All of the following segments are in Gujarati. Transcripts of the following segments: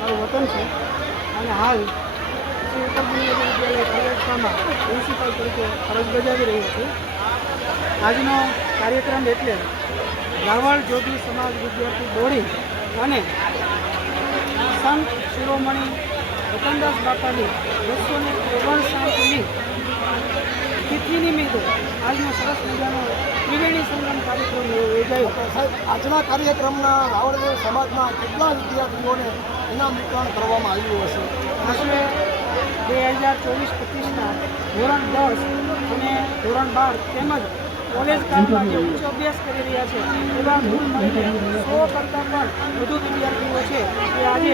મારું વતન છે. અને હાલ, શ્રી વિદ્યાલય કોલેજમાં પ્રિન્સિપાલ તરીકે ફરજ બજાવી રહ્યો છું. આજનો કાર્યક્રમ એટલે રાવળ જોગી સમાજ વિદ્યાર્થી બોડી અને સંત શિરોમણી રતનદાસ બાપાની બસો ને ઓગણસાઠની તિથિ નિમિત્તે આજનો સરસ મજાનો ત્રિવેણી સંગમ કાર્યક્રમ યોજાયો. સાહેબ આજના કાર્યક્રમના રાવળદેવ સમાજના કેટલા વિદ્યાર્થીઓને ઇનામ વિતરણ કરવામાં આવ્યું હશે? આશરે બે હજાર ચોવીસ પચીસના ધોરણ દસ અને ધોરણ બાર તેમજ કોલેજ કાળમાં જે ઉચ્ચ અભ્યાસ કરી રહ્યા છે એવા કુલ મળીને સો કરતાં પણ વધુ વિદ્યાર્થીઓ છે એ આજે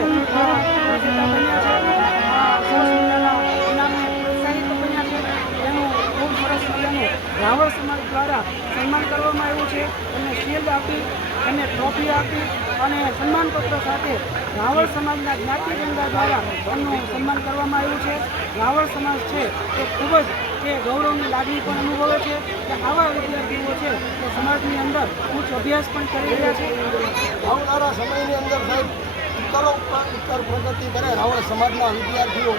દ્વારા સન્માન કરવામાં આવ્યું છે. એમને શિલ્ડ આપી, એમને ટ્રોફી આપી અને સન્માનપત્ર સાથે રાવળ સમાજના જ્ઞાતિ ગંગા દ્વારા એમનું સન્માન કરવામાં આવ્યું છે. રાવળ સમાજ છે એ ખૂબ જ એ ગૌરવની લાગણી પણ અનુભવે છે કે આવા વિદ્યાર્થીઓ છે એ સમાજની અંદર ઉચ્ચ અભ્યાસ પણ કરી રહ્યા છે. આવનારા સમયની અંદર સાહેબ ઉત્તરો ઉત્તર પ્રગતિ કરે રાવળ સમાજના વિદ્યાર્થીઓ.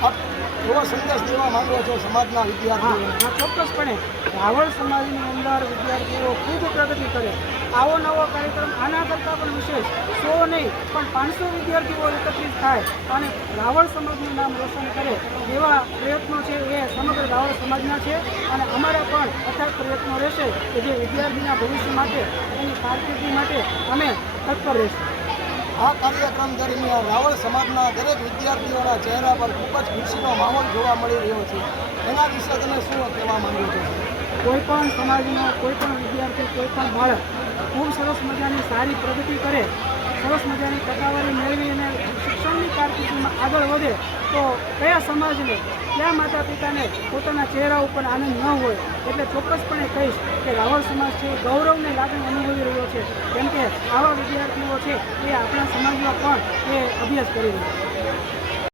એવો સંદેશ દેવા માંગો છો સમાજના હા ચોક્કસપણે. રાવણ સમાજની અંદર વિદ્યાર્થીઓ ખૂબ પ્રગતિ કરે. આવો નવો કાર્યક્રમ આના કરતાં પણ વિશેષ. સો નહીં, પણ પાંચસો વિદ્યાર્થીઓ એકત્રિત થાય અને રાવણ સમાજનું નામ રોશન કરે એવા પ્રયત્નો છે એ સમગ્ર રાવળ સમાજના છે. અને અમારા પણ અથાગ પ્રયત્નો રહેશે કે જે વિદ્યાર્થીના ભવિષ્ય માટે એની કારકિર્દી માટે અમે તત્પર રહીશું. આ કાર્યક્રમ દરમિયાન રાવળ સમાજના દરેક વિદ્યાર્થીઓના ચહેરા પર ખૂબ જ ખુશીનો માહોલ જોવા મળી રહ્યો છે. એના વિશે તમે શું કહેવા માંગો છો? કોઈ પણ સમાજનો કોઈ પણ વિદ્યાર્થી, કોઈ પણ બાળક ખૂબ સરસ મજાની સારી પ્રગતિ કરે, સરસ મજાની ટકાવારી મેળવી અને આગળ વધે તો કયા સમાજને, કયા માતા પિતાને પોતાના ચહેરા ઉપર આનંદ ન હોય એટલે ચોક્કસપણે કહીશ કે રાવળ સમાજ છે ગૌરવની લાગણી અનુભવી રહ્યો છે. કેમ કે આવા વિદ્યાર્થીઓ છે એ આપણા સમાજમાં પણ એ અભ્યાસ કરી રહ્યા છે.